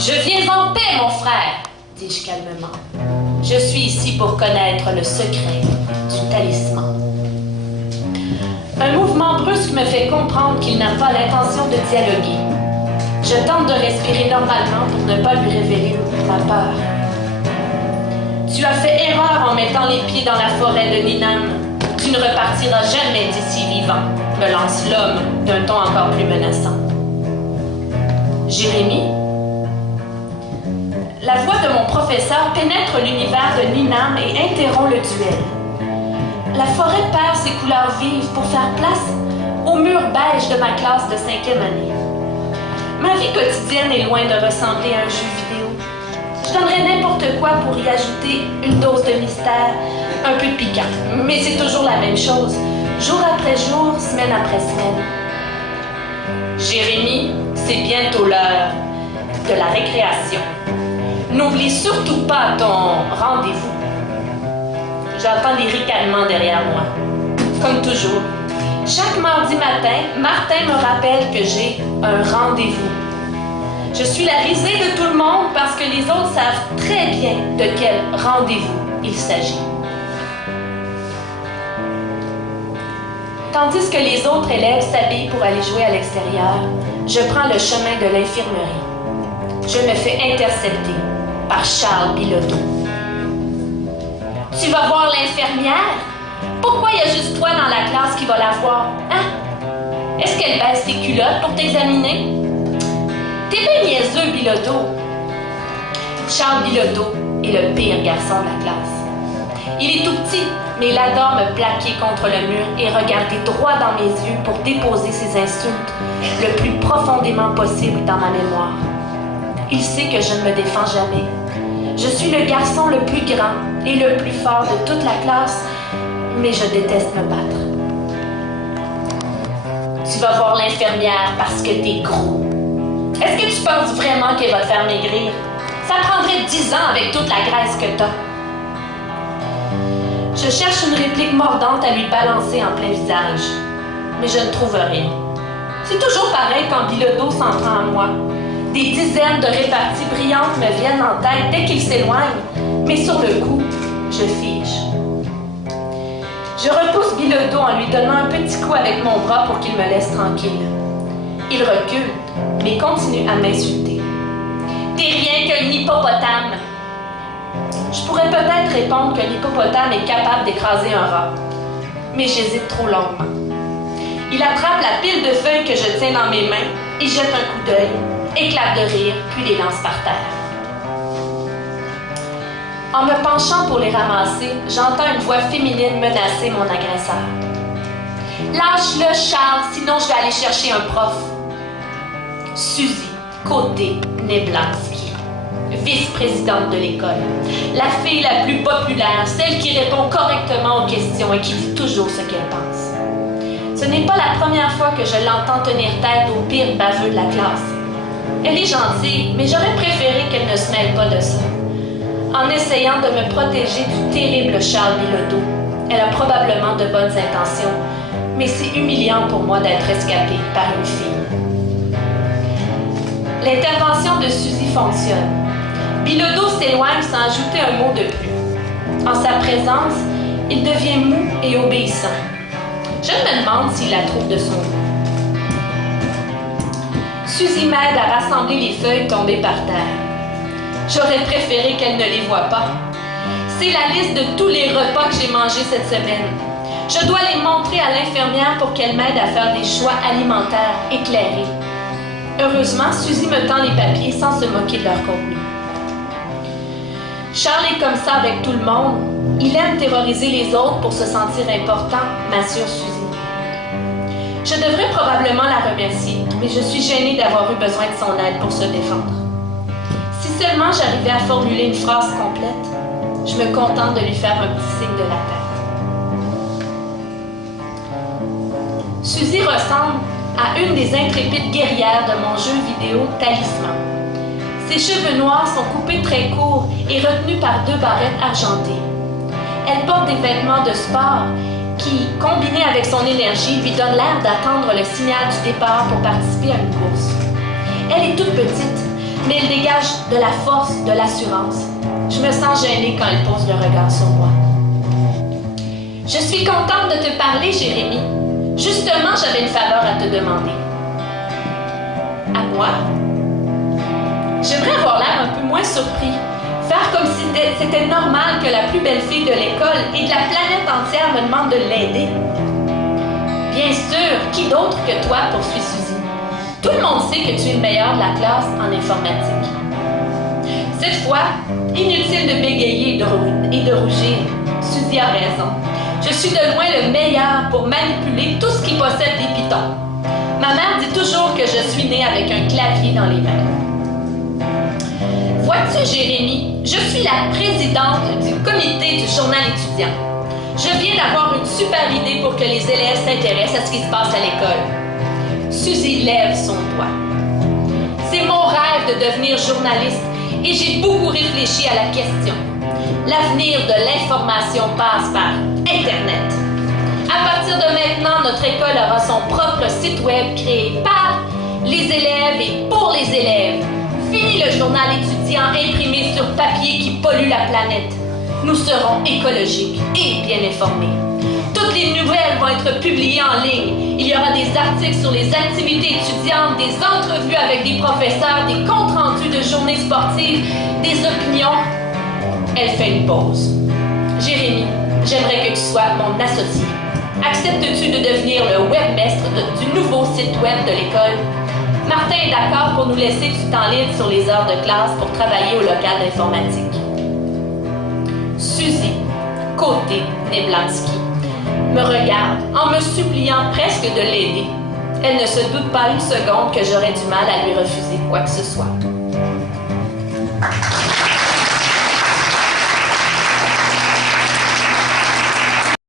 Je viens en paix, mon frère, dis-je calmement. Je suis ici pour connaître le secret du talisman. Un mouvement brusque me fait comprendre qu'il n'a pas l'intention de dialoguer. Je tente de respirer normalement pour ne pas lui révéler ma peur. Tu as fait erreur en mettant les pieds dans la forêt de Ninam. Tu ne repartiras jamais d'ici vivant, me lance l'homme d'un ton encore plus menaçant. Jérémie? La voix de mon professeur pénètre l'univers de Ninam et interrompt le duel. La forêt perd ses couleurs vives pour faire place au mur beige de ma classe de 5e année. Ma vie quotidienne est loin de ressembler à un jeu vidéo. Je donnerais n'importe quoi pour y ajouter une dose de mystère, un peu de piquant. Mais c'est toujours la même chose, jour après jour, semaine après semaine. Jérémie, c'est bientôt l'heure de la récréation. N'oublie surtout pas ton rendez-vous. J'entends des ricanements derrière moi. Comme toujours, chaque mardi matin, Martin me rappelle que j'ai un rendez-vous. Je suis la risée de tout le monde parce que les autres savent très bien de quel rendez-vous il s'agit. Tandis que les autres élèves s'habillent pour aller jouer à l'extérieur, je prends le chemin de l'infirmerie. Je me fais intercepter par Charles Bilodeau. Tu vas voir l'infirmière? Pourquoi il y a juste toi dans la classe qui va la voir? Hein? Est-ce qu'elle baisse tes culottes pour t'examiner? T'es bien niaiseux, Bilodeau. Charles Bilodeau est le pire garçon de la classe. Il est tout petit, mais il adore me plaquer contre le mur et regarder droit dans mes yeux pour déposer ses insultes le plus profondément possible dans ma mémoire. Il sait que je ne me défends jamais. Je suis le garçon le plus grand et le plus fort de toute la classe, mais je déteste me battre. Tu vas voir l'infirmière parce que t'es gros. Est-ce que tu penses vraiment qu'elle va te faire maigrir? Ça prendrait 10 ans avec toute la graisse que t'as. Je cherche une réplique mordante à lui balancer en plein visage, mais je ne trouve rien. C'est toujours pareil quand Bilodeau s'en prend à moi. Des dizaines de réparties brillantes me viennent en tête dès qu'il s'éloigne, mais sur le coup, je fige. Je repousse Bilodeau en lui donnant un petit coup avec mon bras pour qu'il me laisse tranquille. Il recule, mais continue à m'insulter. T'es rien qu'un hippopotame. Je pourrais peut-être répondre qu'un hippopotame est capable d'écraser un rat, mais j'hésite trop longuement. Il attrape la pile de feuilles que je tiens dans mes mains et jette un coup d'œil, éclate de rire, puis les lance par terre. En me penchant pour les ramasser, j'entends une voix féminine menacer mon agresseur. « Lâche-le, Charles, sinon je vais aller chercher un prof. » Suzy Côté-Neblanski, vice-présidente de l'école, la fille la plus populaire, celle qui répond correctement aux questions et qui dit toujours ce qu'elle pense. Ce n'est pas la première fois que je l'entends tenir tête au pire baveux de la classe. Elle est gentille, mais j'aurais préféré qu'elle ne se mêle pas de ça. En essayant de me protéger du terrible Charles Bilodeau, elle a probablement de bonnes intentions, mais c'est humiliant pour moi d'être escapée par une fille. L'intervention de Suzy fonctionne. Bilodeau s'éloigne sans ajouter un mot de plus. En sa présence, il devient mou et obéissant. Je me demande s'il la trouve de son goût. Suzy m'aide à rassembler les feuilles tombées par terre. J'aurais préféré qu'elle ne les voie pas. C'est la liste de tous les repas que j'ai mangés cette semaine. Je dois les montrer à l'infirmière pour qu'elle m'aide à faire des choix alimentaires éclairés. Heureusement, Suzy me tend les papiers sans se moquer de leur contenu. Charles est comme ça avec tout le monde. Il aime terroriser les autres pour se sentir important, m'assure Suzy. Je devrais probablement la remercier, mais je suis gênée d'avoir eu besoin de son aide pour se défendre. Si seulement j'arrivais à formuler une phrase complète, je me contente de lui faire un petit signe de la tête. Suzy ressemble à une des intrépides guerrières de mon jeu vidéo Talisman. Ses cheveux noirs sont coupés très courts et retenus par 2 barrettes argentées. Elle porte des vêtements de sport qui, combinés avec son énergie, lui donnent l'air d'attendre le signal du départ pour participer à une course. Elle est toute petite, mais elle dégage de la force, de l'assurance. Je me sens gênée quand elle pose le regard sur moi. Je suis contente de te parler, Jérémie. Justement, j'avais une faveur à te demander. À moi? J'aimerais avoir l'air un peu moins surpris. Faire comme si c'était normal que la plus belle fille de l'école et de la planète entière me demande de l'aider. Bien sûr, qui d'autre que toi, poursuit Suzy. Tout le monde sait que tu es le meilleur de la classe en informatique. Cette fois, inutile de bégayer et de rougir. Suzy a raison. Je suis de loin le meilleur pour manipuler tout ce qui possède des pitons. Ma mère dit toujours que je suis née avec un clavier dans les mains. Vois-tu, Jérémie, je suis la présidente du comité du journal étudiant. Je viens d'avoir une super idée pour que les élèves s'intéressent à ce qui se passe à l'école. Suzy lève son doigt. C'est mon rêve de devenir journaliste et j'ai beaucoup réfléchi à la question. L'avenir de l'information passe par Internet. À partir de maintenant, notre école aura son propre site web créé par les élèves et pour les élèves. Fini le journal étudiant imprimé sur papier qui pollue la planète. Nous serons écologiques et bien informés. Toutes les nouvelles vont être publiées en ligne. Il y aura des articles sur les activités étudiantes, des entrevues avec des professeurs, des comptes rendus de journées sportives, des opinions. Elle fait une pause. Jérémie, j'aimerais que tu sois mon associé. Acceptes-tu de devenir le webmestre du nouveau site web de l'école? Martin est d'accord pour nous laisser du temps libre sur les heures de classe pour travailler au local d'informatique. Suzy, côté Neblansky, me regarde en me suppliant presque de l'aider. Elle ne se doute pas une seconde que j'aurais du mal à lui refuser quoi que ce soit.